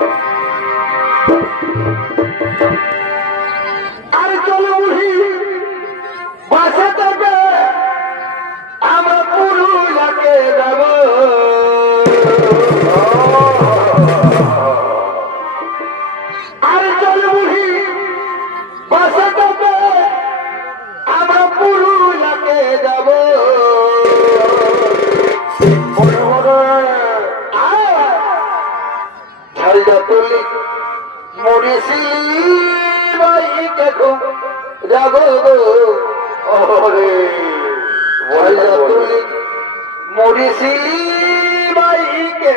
আর যাব ওরে মরিসি বাইকে।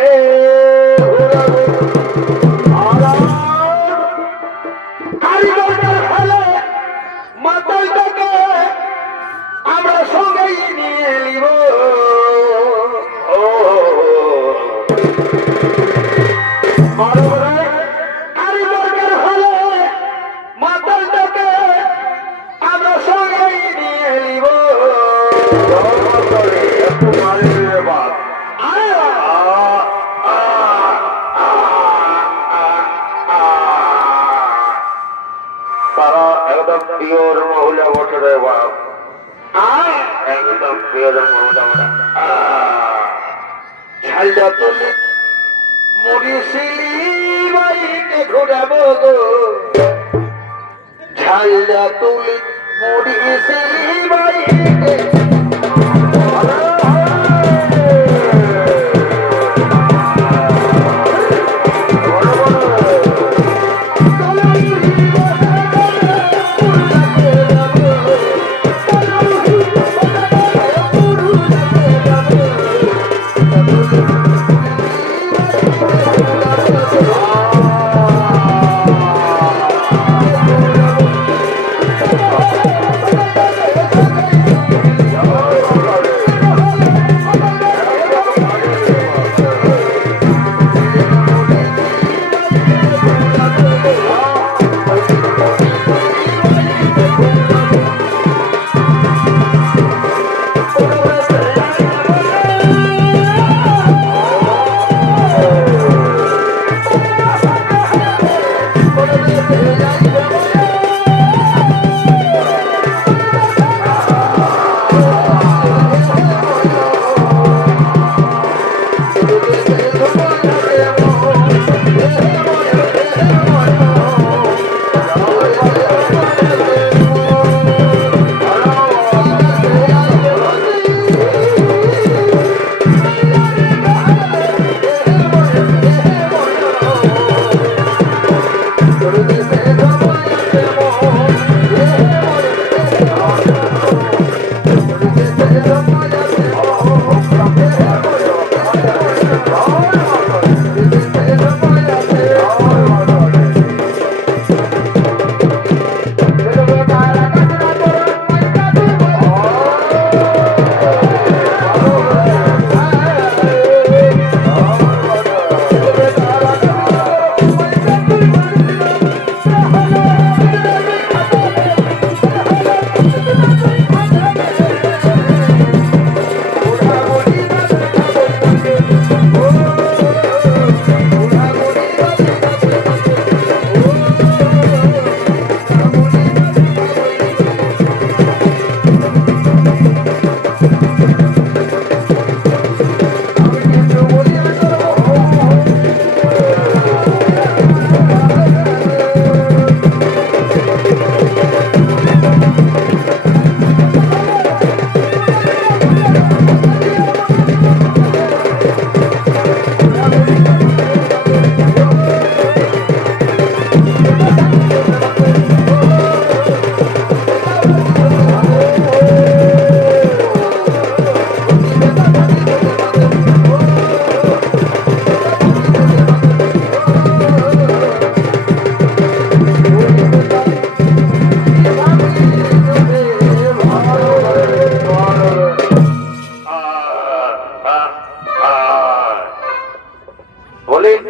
ঝালটা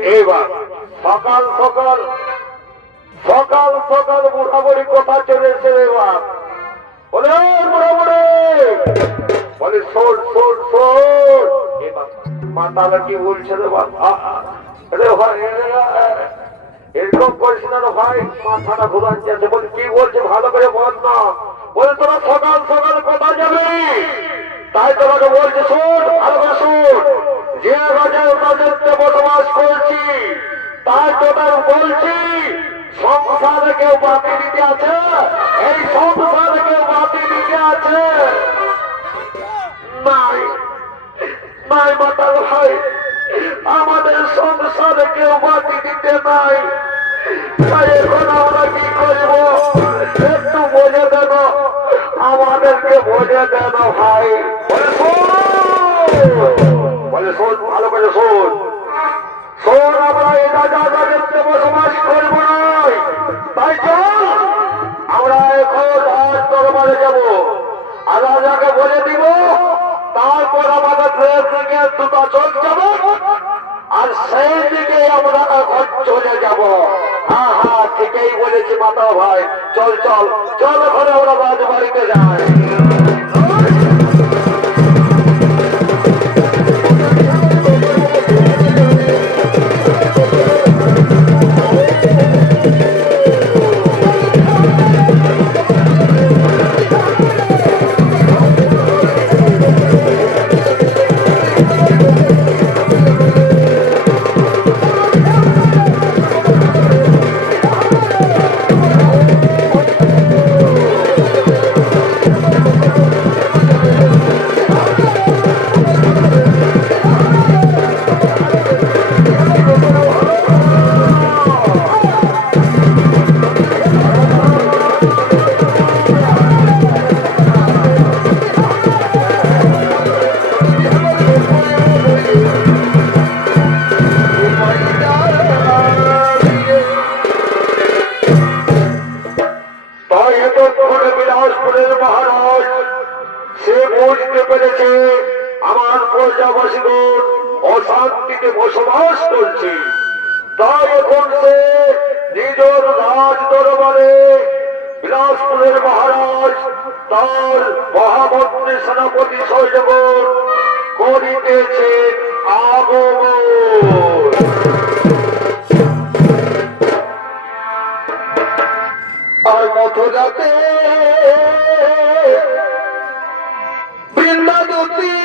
এইবার সকাল সকাল সকাল সকাল বুড়াবুড়ি কথা চলেছে এবার বলে "ওই বুড়াবুড়ি! বলে শোন শোন শোন। এবার মাতালা কি বলছে রে বাবা। রে ভাই, এরকম করিস না ভাই মাথাটা ঘুরাচ্ছে আছে। বলি কি বলছে? ভালো করে বল না। বলে তোরা সকাল সকাল কথা যাবে? তাই তোমাকে বলছে শোন ভালো করে শোন। যে রাজার রাজত্বে বসবাস করছি তাই তোদের বলছি, সংসারে কেউ বাতি দিতে আছে? এই সংসারে কেউ বাতি দিতে আছে? নাই। নাই মাতাল ভাই, আমাদের সংসারে কেউ বাতি দিতে নাই। এখন আমরা কি করব? একটু বোঝে দেন, আমাদেরকে বোঝে দেন ভাই। বলে শোন, ভালো করে শোন। শোন আমরা রাজা রাজত্বে বসবাস করব নয়। তাই চল আমরা এখন রাজ দরবারে যাব। আর রাজাকে বলে দিব, তারপর আমাদের ট্রেন থেকে দুটো চল যাব, আর সেই দিকে আমরা এখন চলে যাব। হ্যাঁ হ্যাঁ ঠিকই বলেছি মাতা ভাই। চল চল চল এখন আমরা রাজবাড়িতে যাই তাই এতক্ষণে বিলাসপুরের মহারাজ, সে বুঝতে পেরেছে আমার প্রজাবাসীগণ অশান্তিতে বসবাস করছে। তাই এখন সে নিজের রাজ দরবারে বিলাসপুরের মহারাজ, তার মহামন্ত্রী সেনাপতি সৈন্যগণ করিতেছে আগমন। আর মথুরাতে বৃন্দাবতী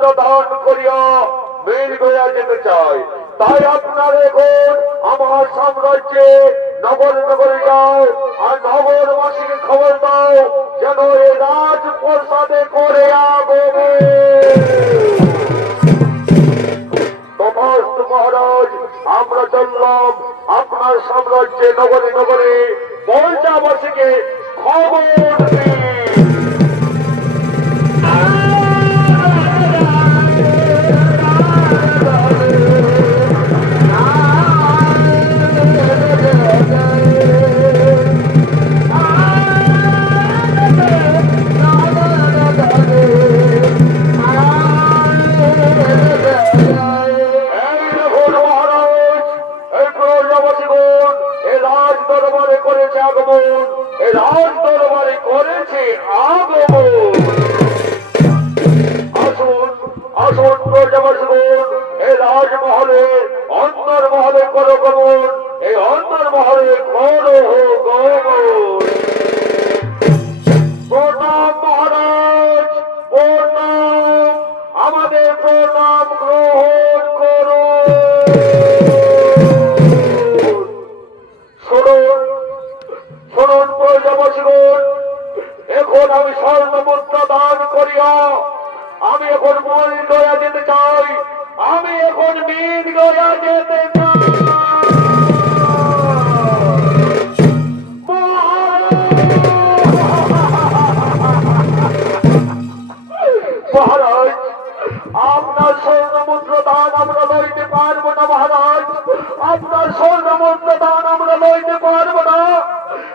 মুদ্রা দান করিয়া মেল গয়া যেতে চাই। তাই আপনার এখন আমার সাম্রাজ্যে নগর নগরে যাও আর নগরবাসীকে খবর দাও যেন এই রাজ প্রসাদে করে তথাস্তু মহারাজ, আমরা চললাম আপনার সাম্রাজ্যে নগরে নগরে পঞ্চাবাসীকে খবর দিন। আপনার স্বর্ণমুদ্র দান আমরা লইতে পারব না মহারাজ। আপনার স্বর্ণমুদ্র দান আমরা লইতে পারব না।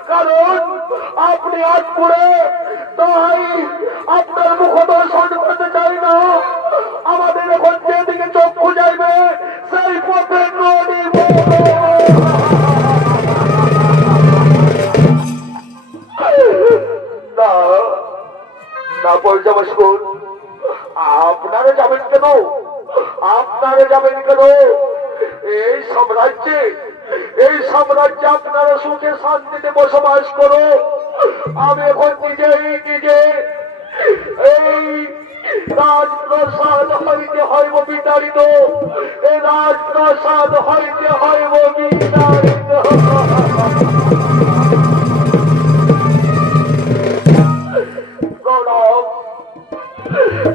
কারণ আপনি আজ করে তাই আপনার মুখ দর্শন আপনারা যাবেন কেন? এই সাম্রাজ্যে এই সাম্রাজ্যে আপনারা সুখে শান্তিতে বসবাস করো। আমি এখন নিজেই নিজে এই রাজপ্রসাদ হইতে হইব বিতাড়িত। এই রাজপ্রসাদ হইতে হইব বিতাড়িত। প্রণাম।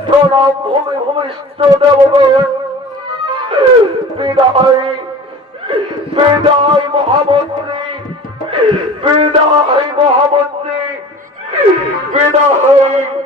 প্রণাম ভূমি ভূমিষ্ঠ দেবগণ। হই